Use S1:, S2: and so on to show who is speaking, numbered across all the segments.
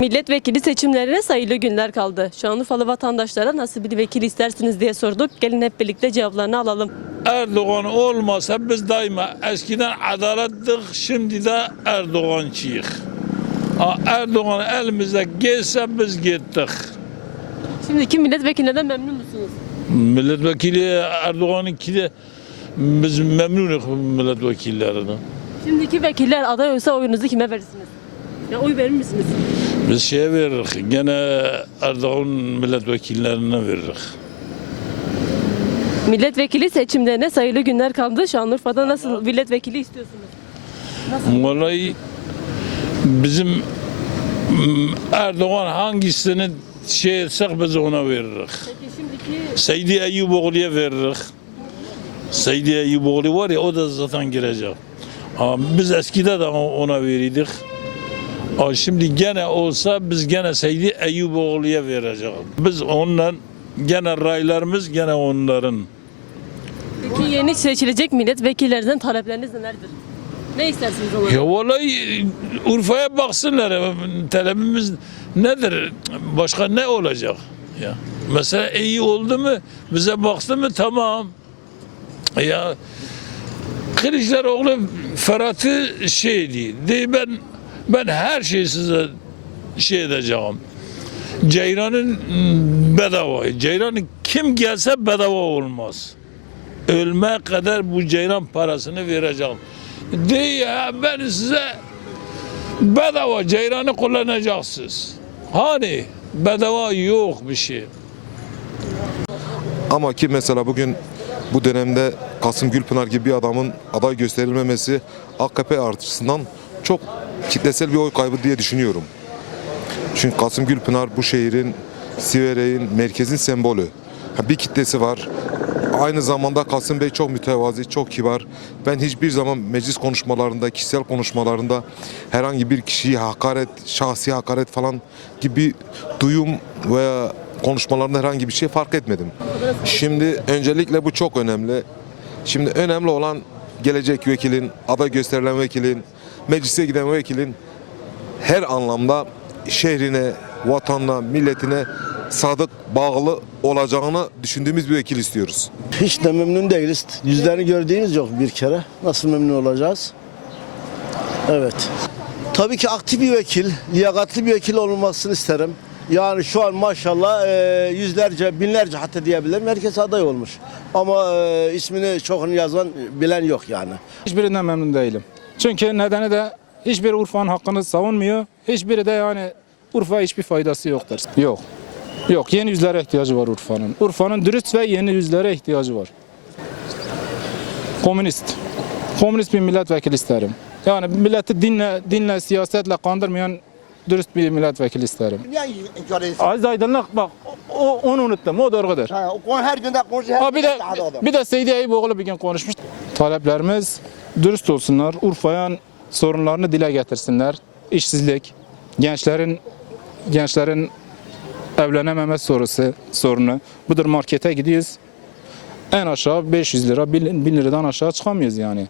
S1: Milletvekili seçimlerine sayılı günler kaldı. Şanlıurfalı vatandaşlara nasıl bir vekil istersiniz diye sorduk. Gelin hep birlikte cevaplarını alalım.
S2: Erdoğan olmasa biz daima eskiden adalettik şimdi de Erdoğancıyık. Ha, Erdoğan elimizde gelse biz gittik.
S1: Şimdiki milletvekillerinden memnun musunuz?
S2: Milletvekili Erdoğan'ınki de biz memnunuz milletvekillerinden.
S1: Şimdiki vekiller aday olsa oyunuzu kime verirsiniz? Ya oy verir misiniz?
S2: Biz şeye veririz, gene Erdoğan milletvekillerine veririz.
S1: Milletvekili seçimlerine sayılı günler kaldı. Şanlıurfa'da nasıl milletvekili istiyorsunuz?
S2: Vallahi bizim Erdoğan hangisini şey etsek biz ona veririz.
S1: Peki şimdiki
S2: Seydi Eyyuboğlu'ya veririz. Seydi Eyyuboğlu var ya o da zaten girecek. Ama biz eskide de ona verirdik. Ama şimdi gene olsa biz gene Seydi Eyyuboğlu'ya vereceğiz. Biz ondan gene raylarımız gene onların.
S1: Peki yeni seçilecek milletvekillerinden talepleriniz nelerdir? Ne istersiniz onlardan?
S2: Ya vallahi Urfa'ya baksınlar. Talebimiz nedir? Başka ne olacak? Ya mesela iyi oldu mu? Bize baktı mı? Tamam. Ya Kılıçdaroğlu Ferhat'ı şeydi. De ben ben her şeyi size şey edeceğim. Ceyran'ın bedava. Ceyran'ın kim gelse bedava olmaz. Ölmeye kadar bu ceyran parasını vereceğim. De ya ben size bedava ceyranı kullanacaksınız. Hani bedava yok bir şey.
S3: Ama ki mesela bugün bu dönemde Kasım Gülpınar gibi bir adamın aday gösterilmemesi AKP açısından çok kitlesel bir oy kaybı diye düşünüyorum. Çünkü Kasım Gülpınar bu şehrin, Siverek'in, merkezin sembolü. Bir kitlesi var. Aynı zamanda Kasım Bey çok mütevazi, çok kibar. Ben hiçbir zaman meclis konuşmalarında, kişisel konuşmalarında herhangi bir kişiyi hakaret, şahsi hakaret falan gibi duyum veya konuşmalarında herhangi bir şey fark etmedim. Şimdi öncelikle bu çok önemli. Şimdi önemli olan gelecek vekilin, aday gösterilen vekilin, meclise giden vekilin her anlamda şehrine, vatanına, milletine sadık, bağlı olacağını düşündüğümüz bir vekil istiyoruz.
S4: Hiç de memnun değiliz. Yüzlerini gördüğümüz yok bir kere. Nasıl memnun olacağız? Evet. Tabii ki aktif bir vekil, liyakatli bir vekil olmasını isterim. Yani şu an maşallah e, yüzlerce, binlerce hatta diyebilirim herkes aday olmuş. Ama e, ismini çokunu yazan bilen yok yani.
S5: Hiçbirinden memnun değilim. Çünkü nedeni de hiçbiri Urfa'nın hakkını savunmuyor. Hiçbiri de yani Urfa'ya hiçbir faydası yoktur. Yok. Yok yeni yüzlere ihtiyacı var Urfa'nın. Urfa'nın dürüst ve yeni yüzlere ihtiyacı var. Komünist. Komünist bir milletvekili isterim. Yani milleti dinle, dinle siyasetle kandırmayan dürüst bir milletvekili isterim.
S6: Niye inkar ediyorsun?
S5: Aziz Aydınlık bak o, onu unuttum o doğrudur.
S6: Ha, o her günde konuşuyor.
S5: Ha bir de bir de Seydi Eyüboğlu bir gün konuşmuş. Taleplerimiz dürüst olsunlar. Urfa'ya sorunlarını dile getirsinler. İşsizlik, gençlerin gençlerin evlenememe sorusu sorunu. Budur markete gidiyoruz. En aşağı 500 lira, 1000 liradan aşağı çıkamıyoruz yani.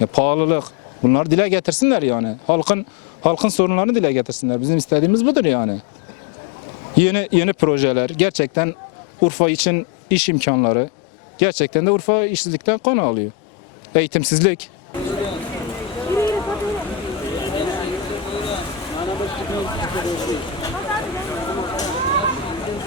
S5: Ya pahalılık. Bunlar dile getirsinler yani. Halkın halkın sorunlarını dile getirsinler. Bizim istediğimiz budur yani. Yeni yeni projeler, gerçekten Urfa için iş imkanları, gerçekten de Urfa işsizlikten konu alıyor. Eğitimsizlik.